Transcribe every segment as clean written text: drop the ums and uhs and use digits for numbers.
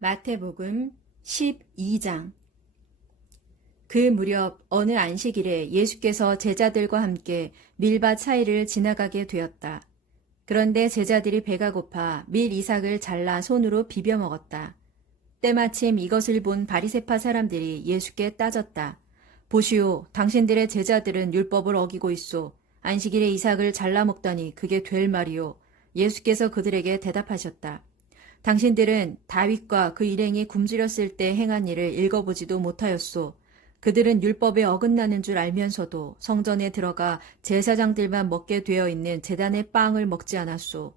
마태복음 12장. 그 무렵 어느 안식일에 예수께서 제자들과 함께 밀밭 사이를 지나가게 되었다. 그런데 제자들이 배가 고파 밀 이삭을 잘라 손으로 비벼 먹었다. 때마침 이것을 본 바리새파 사람들이 예수께 따졌다. 보시오, 당신들의 제자들은 율법을 어기고 있소. 안식일에 이삭을 잘라 먹다니 그게 될 말이오. 예수께서 그들에게 대답하셨다. 당신들은 다윗과 그 일행이 굶주렸을 때 행한 일을 읽어보지도 못하였소. 그들은 율법에 어긋나는 줄 알면서도 성전에 들어가 제사장들만 먹게 되어 있는 제단의 빵을 먹지 않았소.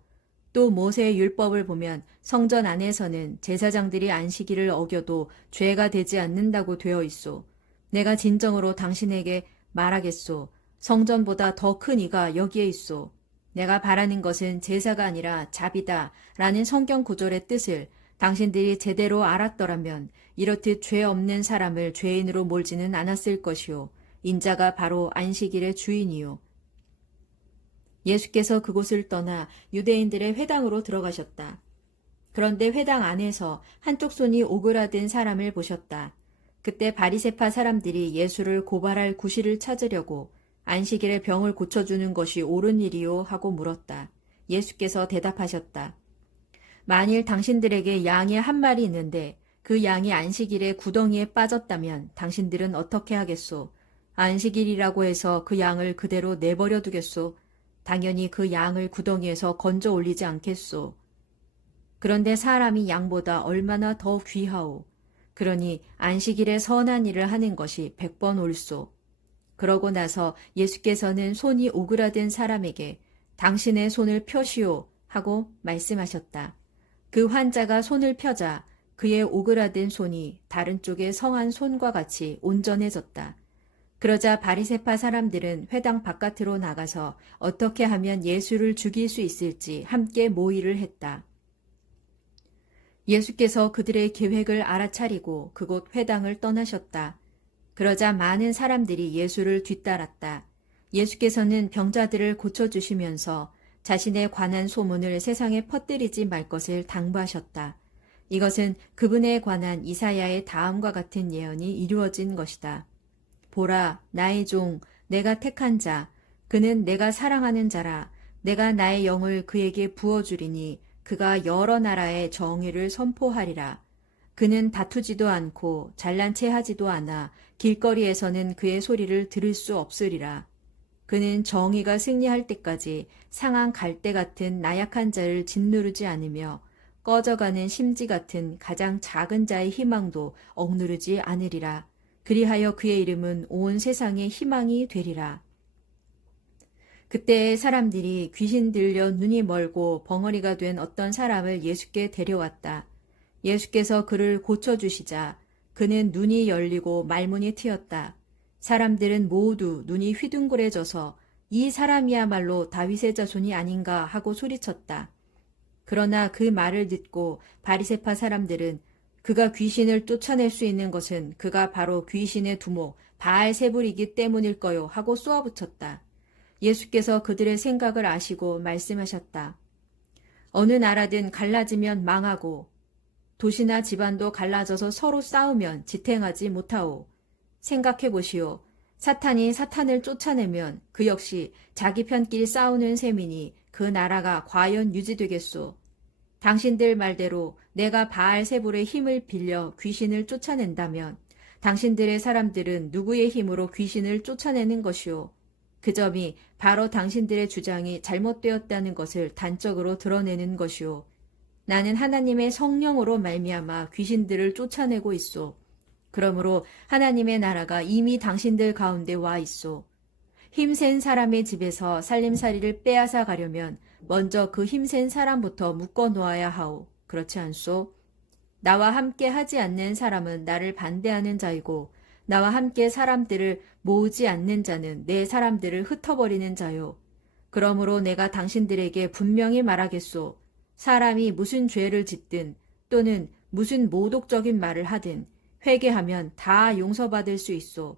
또 모세의 율법을 보면 성전 안에서는 제사장들이 안식일을 어겨도 죄가 되지 않는다고 되어 있소. 내가 진정으로 당신에게 말하겠소. 성전보다 더 큰 이가 여기에 있소. 내가 바라는 것은 제사가 아니라 자비다 라는 성경 구절의 뜻을 당신들이 제대로 알았더라면 이렇듯 죄 없는 사람을 죄인으로 몰지는 않았을 것이요. 인자가 바로 안식일의 주인이요. 예수께서 그곳을 떠나 유대인들의 회당으로 들어가셨다. 그런데 회당 안에서 한쪽 손이 오그라든 사람을 보셨다. 그때 바리새파 사람들이 예수를 고발할 구실을 찾으려고 안식일에 병을 고쳐주는 것이 옳은 일이요 하고 물었다. 예수께서 대답하셨다. 만일 당신들에게 양이 한 마리 있는데 그 양이 안식일에 구덩이에 빠졌다면 당신들은 어떻게 하겠소? 안식일이라고 해서 그 양을 그대로 내버려 두겠소? 당연히 그 양을 구덩이에서 건져 올리지 않겠소. 그런데 사람이 양보다 얼마나 더 귀하오. 그러니 안식일에 선한 일을 하는 것이 100번 옳소. 그러고 나서 예수께서는 손이 오그라든 사람에게 당신의 손을 펴시오 하고 말씀하셨다. 그 환자가 손을 펴자 그의 오그라든 손이 다른 쪽의 성한 손과 같이 온전해졌다. 그러자 바리새파 사람들은 회당 바깥으로 나가서 어떻게 하면 예수를 죽일 수 있을지 함께 모의를 했다. 예수께서 그들의 계획을 알아차리고 그곳 회당을 떠나셨다. 그러자 많은 사람들이 예수를 뒤따랐다. 예수께서는 병자들을 고쳐주시면서 자신에 관한 소문을 세상에 퍼뜨리지 말 것을 당부하셨다. 이것은 그분에 관한 이사야의 다음과 같은 예언이 이루어진 것이다. 보라, 나의 종, 내가 택한 자, 그는 내가 사랑하는 자라. 내가 나의 영을 그에게 부어주리니 그가 여러 나라의 정의를 선포하리라. 그는 다투지도 않고 잘난 체 하지도 않아 길거리에서는 그의 소리를 들을 수 없으리라. 그는 정의가 승리할 때까지 상한 갈대 같은 나약한 자를 짓누르지 않으며 꺼져가는 심지 같은 가장 작은 자의 희망도 억누르지 않으리라. 그리하여 그의 이름은 온 세상의 희망이 되리라. 그때 사람들이 귀신 들려 눈이 멀고 벙어리가 된 어떤 사람을 예수께 데려왔다. 예수께서 그를 고쳐주시자 그는 눈이 열리고 말문이 트였다. 사람들은 모두 눈이 휘둥그레져서 이 사람이야말로 다윗의 자손이 아닌가 하고 소리쳤다. 그러나 그 말을 듣고 바리새파 사람들은 그가 귀신을 쫓아낼 수 있는 것은 그가 바로 귀신의 두목 바알세불이기 때문일 거요 하고 쏘아붙였다. 예수께서 그들의 생각을 아시고 말씀하셨다. 어느 나라든 갈라지면 망하고 도시나 집안도 갈라져서 서로 싸우면 지탱하지 못하오. 생각해 보시오. 사탄이 사탄을 쫓아내면 그 역시 자기 편끼리 싸우는 셈이니 그 나라가 과연 유지되겠소. 당신들 말대로 내가 바알세불의 힘을 빌려 귀신을 쫓아낸다면 당신들의 사람들은 누구의 힘으로 귀신을 쫓아내는 것이오. 그 점이 바로 당신들의 주장이 잘못되었다는 것을 단적으로 드러내는 것이오. 나는 하나님의 성령으로 말미암아 귀신들을 쫓아내고 있소. 그러므로 하나님의 나라가 이미 당신들 가운데 와 있소. 힘센 사람의 집에서 살림살이를 빼앗아 가려면 먼저 그 힘센 사람부터 묶어 놓아야 하오. 그렇지 않소? 나와 함께 하지 않는 사람은 나를 반대하는 자이고 나와 함께 사람들을 모으지 않는 자는 내 사람들을 흩어버리는 자요. 그러므로 내가 당신들에게 분명히 말하겠소. 사람이 무슨 죄를 짓든 또는 무슨 모독적인 말을 하든 회개하면 다 용서받을 수 있소.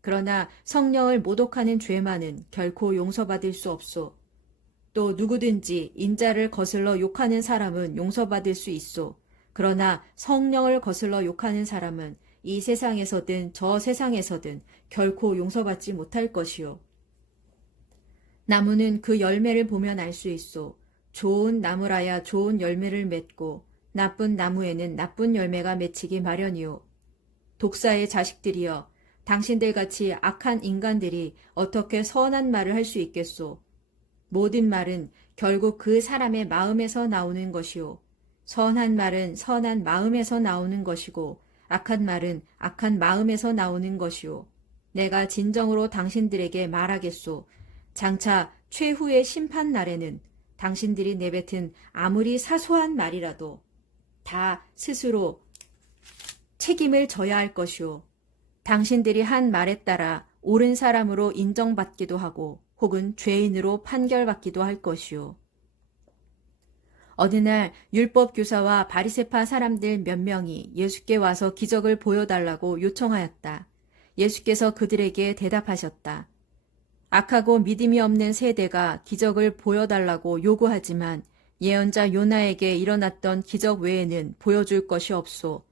그러나 성령을 모독하는 죄만은 결코 용서받을 수 없소. 또 누구든지 인자를 거슬러 욕하는 사람은 용서받을 수 있소. 그러나 성령을 거슬러 욕하는 사람은 이 세상에서든 저 세상에서든 결코 용서받지 못할 것이요. 나무는 그 열매를 보면 알 수 있소. 좋은 나무라야 좋은 열매를 맺고 나쁜 나무에는 나쁜 열매가 맺히기 마련이요. 독사의 자식들이여, 당신들같이 악한 인간들이 어떻게 선한 말을 할 수 있겠소? 모든 말은 결국 그 사람의 마음에서 나오는 것이요. 선한 말은 선한 마음에서 나오는 것이고 악한 말은 악한 마음에서 나오는 것이요. 내가 진정으로 당신들에게 말하겠소. 장차 최후의 심판 날에는 당신들이 내뱉은 아무리 사소한 말이라도 다 스스로 책임을 져야 할 것이요. 당신들이 한 말에 따라 옳은 사람으로 인정받기도 하고 혹은 죄인으로 판결받기도 할 것이요. 어느 날 율법 교사와 바리새파 사람들 몇 명이 예수께 와서 기적을 보여달라고 요청하였다. 예수께서 그들에게 대답하셨다. 악하고 믿음이 없는 세대가 기적을 보여달라고 요구하지만 예언자 요나에게 일어났던 기적 외에는 보여줄 것이 없소.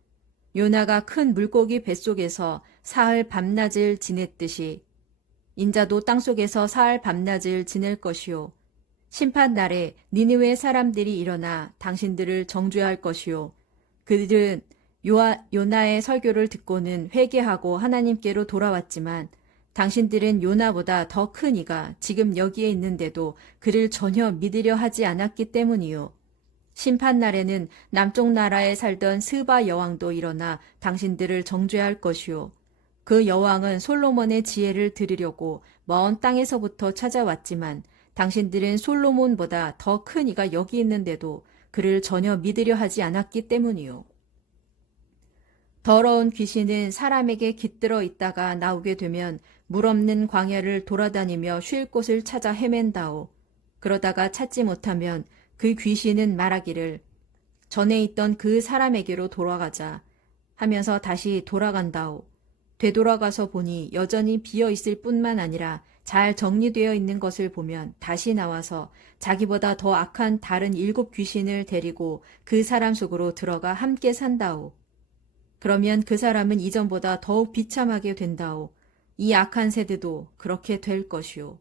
요나가 큰 물고기 뱃속에서 사흘 밤낮을 지냈듯이 인자도 땅속에서 사흘 밤낮을 지낼 것이요. 심판날에 니느웨 사람들이 일어나 당신들을 정죄할 것이요. 그들은 요나의 설교를 듣고는 회개하고 하나님께로 돌아왔지만 당신들은 요나보다 더 큰 이가 지금 여기에 있는데도 그를 전혀 믿으려 하지 않았기 때문이요. 심판날에는 남쪽 나라에 살던 스바 여왕도 일어나 당신들을 정죄할 것이요. 그 여왕은 솔로몬의 지혜를 들으려고 먼 땅에서부터 찾아왔지만 당신들은 솔로몬보다 더 큰 이가 여기 있는데도 그를 전혀 믿으려 하지 않았기 때문이요. 더러운 귀신은 사람에게 깃들어 있다가 나오게 되면 물 없는 광야를 돌아다니며 쉴 곳을 찾아 헤맨다오. 그러다가 찾지 못하면 그 귀신은 말하기를 전에 있던 그 사람에게로 돌아가자 하면서 다시 돌아간다오. 되돌아가서 보니 여전히 비어 있을 뿐만 아니라 잘 정리되어 있는 것을 보면 다시 나와서 자기보다 더 악한 다른 7 귀신을 데리고 그 사람 속으로 들어가 함께 산다오. 그러면 그 사람은 이전보다 더욱 비참하게 된다오. 이 악한 세대도 그렇게 될 것이오.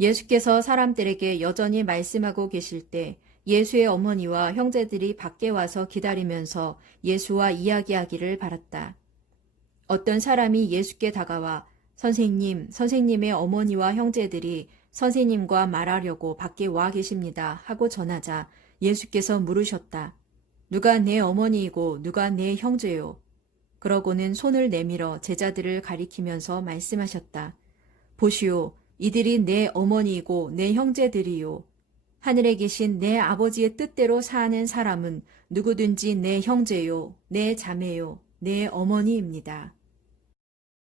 예수께서 사람들에게 여전히 말씀하고 계실 때 예수의 어머니와 형제들이 밖에 와서 기다리면서 예수와 이야기하기를 바랐다. 어떤 사람이 예수께 다가와 선생님, 선생님의 어머니와 형제들이 선생님과 말하려고 밖에 와 계십니다 하고 전하자 예수께서 물으셨다. 누가 내 어머니이고 누가 내 형제요? 그러고는 손을 내밀어 제자들을 가리키면서 말씀하셨다. 보시오, 이들이 내 어머니이고 내 형제들이요. 하늘에 계신 내 아버지의 뜻대로 사는 사람은 누구든지 내 형제요, 내 자매요, 내 어머니입니다.